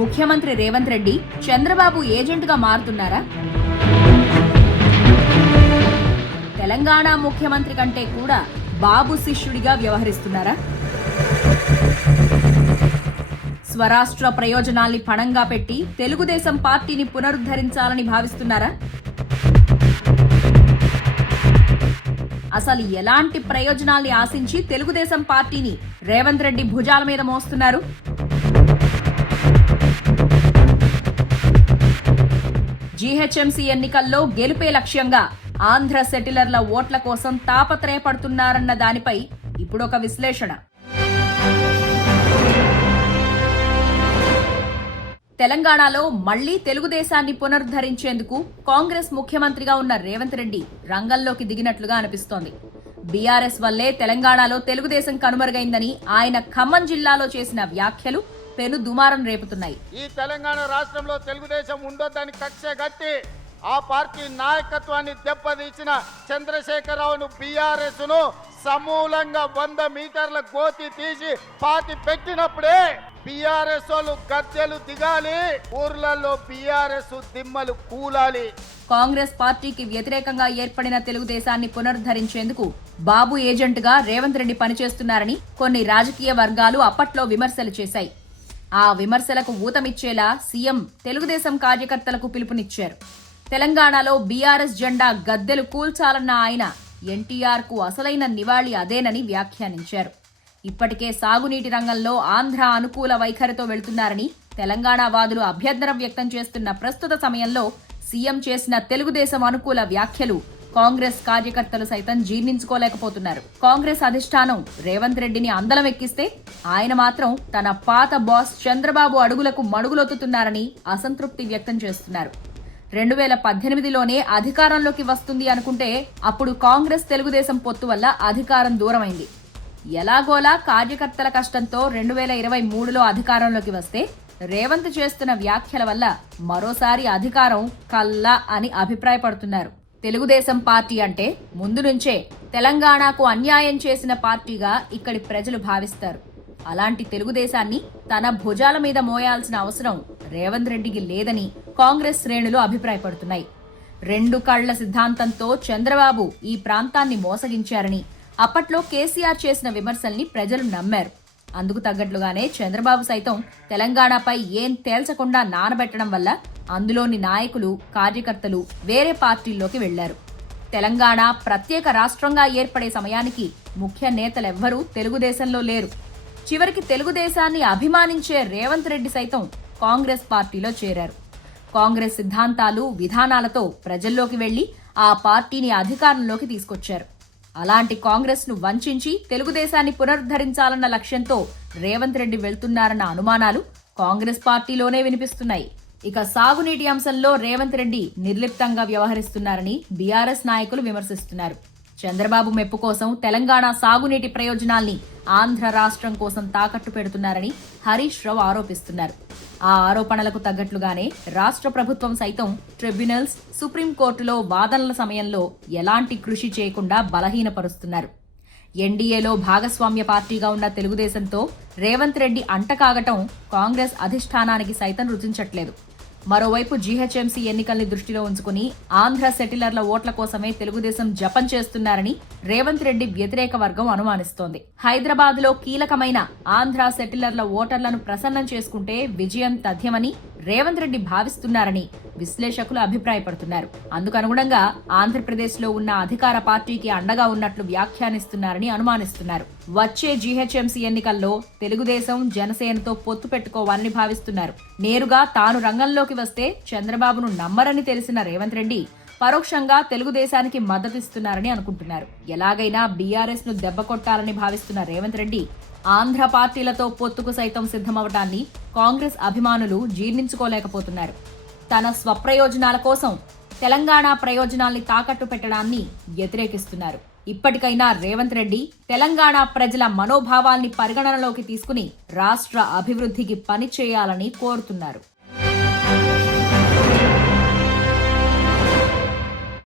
ముఖ్యమంత్రి రేవంత్ రెడ్డి చంద్రబాబు ఏజెంట్గా మారుతున్నారా? తెలంగాణ ముఖ్యమంత్రి కంటే కూడా బాబు శిష్యుడిగా వ్యవహరిస్తున్నారా? స్వరాష్ట్ర ప్రయోజనాల్ని పణంగా పెట్టి తెలుగుదేశం పార్టీని పునరుద్ధరించాలని భావిస్తున్నారా? అసలు ఎలాంటి ప్రయోజనాల్ని ఆశించి తెలుగుదేశం పార్టీని రేవంత్ రెడ్డి భుజాల మీద మోస్తున్నారు? జీహెచ్ఎంసీ ఎన్నికల్లో గెలుపే లక్ష్యంగా ఆంధ్ర సెటిలర్ల ఓట్ల కోసం తాపత్రయపడుతున్నారన్న దానిపై ఇప్పుడొక విశ్లేషణ. తెలంగాణలో మళ్ళీ తెలుగుదేశాన్ని పునరుద్ధరించేందుకు కాంగ్రెస్ ముఖ్యమంత్రిగా ఉన్న రేవంత్ రెడ్డి రంగంలోకి దిగినట్లుగా అనిపిస్తోంది. బీఆర్ఎస్ వల్లే తెలంగాణలో తెలుగుదేశం కనుమరుగైందని ఆయన ఖమ్మం జిల్లాలో చేసిన వ్యాఖ్యలు పెను దుమారం రేపుతున్నాయి. ఈ తెలంగాణ రాష్ట్రంలో తెలుగుదేశం ఉండొద్దని కక్ష కట్టి ఆ పార్టీ నాయకత్వాన్ని దెబ్బతీసిన చంద్రశేఖరరావును బీఆర్ఎస్ను సమూలంగా వంద మీటర్ల గోతి తీసి పాతి పెట్టినప్పుడే బీఆర్ఎస్ వాళ్ళు గద్దెలు దిగాలి ఊర్లలో బీఆర్ఎస్ దిమ్మలు కూలాలి. కాంగ్రెస్ పార్టీకి వ్యతిరేకంగా ఏర్పడిన తెలుగుదేశాన్ని పునరుద్ధరించేందుకు బాబు ఏజెంట్గా రేవంత్ రెడ్డి పనిచేస్తున్నారని కొన్ని రాజకీయ వర్గాలు అప్పట్లో విమర్శలు చేశాయి. ఆ విమర్శలకు ఊతమిచ్చేలా సీఎం తెలుగుదేశం కార్యకర్తలకు పిలుపునిచ్చారు. తెలంగాణలో బీఆర్ఎస్ జెండా గద్దెలు కూల్చాలన్న ఆయన ఎన్టీఆర్కు అసలైన నివాళి అదేనని వ్యాఖ్యానించారు. ఇప్పటికే సాగునీటి రంగంలో ఆంధ్ర అనుకూల వైఖరితో వెళుతున్నారని తెలంగాణ వాదులు అభ్యంతరం వ్యక్తం చేస్తున్న ప్రస్తుత సమయంలో సీఎం చేసిన తెలుగుదేశం అనుకూల వ్యాఖ్యలు కాంగ్రెస్ కార్యకర్తలు సైతం జీర్ణించుకోలేకపోతున్నారు. కాంగ్రెస్ అధిష్టానం రేవంత్ రెడ్డిని అందలం ఎక్కిస్తే ఆయన మాత్రం తన పాత బాస్ చంద్రబాబు అడుగులకు మడుగులొత్తుతున్నారని అసంతృప్తి వ్యక్తం చేస్తున్నారు. రెండు వేల పద్దెనిమిదిలోనే అధికారంలోకి వస్తుంది అనుకుంటే అప్పుడు కాంగ్రెస్ తెలుగుదేశం పొత్తు వల్ల అధికారం దూరమైంది. ఎలాగోలా కార్యకర్తల కష్టంతో రెండు వేల ఇరవై మూడులో అధికారంలోకి వస్తే రేవంత్ చేస్తున్న వ్యాఖ్యల వల్ల మరోసారి అధికారం కల్లా అని అభిప్రాయపడుతున్నారు. తెలుగుదేశం పార్టీ అంటే ముందు నుంచే తెలంగాణకు అన్యాయం చేసిన పార్టీగా ఇక్కడి ప్రజలు భావిస్తారు. అలాంటి తెలుగుదేశాన్ని తన భుజాల మీద మోయాల్సిన అవసరం రేవంత్ రెడ్డికి లేదని కాంగ్రెస్ శ్రేణులు అభిప్రాయపడుతున్నాయి. రెండు కళ్ళ సిద్ధాంతంతో చంద్రబాబు ఈ ప్రాంతాన్ని మోసగించారని అప్పట్లో కేసీఆర్ చేసిన విమర్శల్ని ప్రజలు నమ్మారు. అందుకు తగ్గట్లుగానే చంద్రబాబు సైతం తెలంగాణపై ఏం తేల్చకుండా నానబెట్టడం వల్ల అందులోని నాయకులు కార్యకర్తలు వేరే పార్టీల్లోకి వెళ్ళారు తెలంగాణ ప్రత్యేక రాష్ట్రంగా ఏర్పడే సమయానికి ముఖ్య నేతలెవ్వరూ తెలుగుదేశంలో లేరు. చివరికి తెలుగుదేశాన్ని అభిమానించే రేవంత్ రెడ్డి సైతం కాంగ్రెస్ పార్టీలో చేరారు. కాంగ్రెస్ సిద్ధాంతాలు విధానాలతో ప్రజల్లోకి వెళ్ళి ఆ పార్టీని అధికారంలోకి తీసుకొచ్చారు. అలాంటి కాంగ్రెస్ను వంచి తెలుగుదేశాన్ని పునరుద్ధరించాలన్న లక్ష్యంతో రేవంత్ రెడ్డి వెళ్తున్నారన్న అనుమానాలు కాంగ్రెస్ పార్టీలోనే వినిపిస్తున్నాయి. ఇక సాగునీటి అంశంలో రేవంత్ రెడ్డి నిర్లిప్తంగా వ్యవహరిస్తున్నారని బీఆర్ఎస్ నాయకులు విమర్శిస్తున్నారు. చంద్రబాబు మెప్పు కోసం తెలంగాణ సాగునీటి ప్రయోజనాల్ని ఆంధ్ర రాష్ట్రం కోసం తాకట్టు పెడుతున్నారని హరీష్ రావు ఆరోపిస్తున్నారు. ఆ ఆరోపణలకు తగ్గట్లుగానే రాష్ట్ర ప్రభుత్వం సైతం ట్రిబ్యునల్స్ సుప్రీంకోర్టులో వాదనల సమయంలో ఎలాంటి కృషి చేయకుండా బలహీనపరుస్తున్నారు. ఎన్డీఏలో భాగస్వామ్య పార్టీగా ఉన్న తెలుగుదేశంతో రేవంత్ రెడ్డి అంటకాగటం కాంగ్రెస్ అధిష్టానానికి సైతం రుచించట్లేదు మరోవైపు జీహెచ్ఎంసీ ఎన్నికల్ని దృష్టిలో ఉంచుకుని ఆంధ్ర సెటిలర్ల ఓట్ల కోసమే తెలుగుదేశం జపం చేస్తున్నారని రేవంత్ రెడ్డి వ్యతిరేక వర్గం అనుమానిస్తోంది. హైదరాబాద్లో కీలకమైన ఆంధ్ర సెటిలర్ల ఓటర్లను ప్రసన్నం చేసుకుంటే విజయం తథ్యమని రేవంత్ రెడ్డి భావిస్తున్నారని విశ్లేషకులు అభిప్రాయపడుతున్నారు. అందుకనుగుణంగా ఆంధ్రప్రదేశ్లో ఉన్న అధికార పార్టీకి అండగా ఉన్నట్లు వ్యాఖ్యానిస్తున్నారని అనుమానిస్తున్నారు. వచ్చే జీహెచ్ఎంసీ ఎన్నికల్లో తెలుగుదేశం జనసేనతో పొత్తు పెట్టుకోవాలని భావిస్తున్నారు. నేరుగా తాను రంగంలోకి వస్తే చంద్రబాబును నమ్మరని తెలిసిన రేవంత్ రెడ్డి పరోక్షంగా తెలుగుదేశానికి మద్దతిస్తున్నారని అనుకుంటున్నారు. ఎలాగైనా బీఆర్ఎస్ను దెబ్బకొట్టాలని భావిస్తున్న రేవంత్ రెడ్డి ఆంధ్ర పార్టీలతో పొత్తుకు సైతం సిద్ధమవటాన్ని కాంగ్రెస్ అభిమానులు జీర్ణించుకోలేకపోతున్నారు. తన స్వప్రయోజనాల కోసం తెలంగాణ ప్రయోజనాల్ని తాకట్టు పెట్టడాన్ని వ్యతిరేకిస్తున్నారు. ఇప్పటికైనా రేవంత్ రెడ్డి తెలంగాణ ప్రజల మనోభావాల్ని పరిగణనలోకి తీసుకుని రాష్ట్ర అభివృద్ధికి పనిచేయాలని కోరుతున్నారు.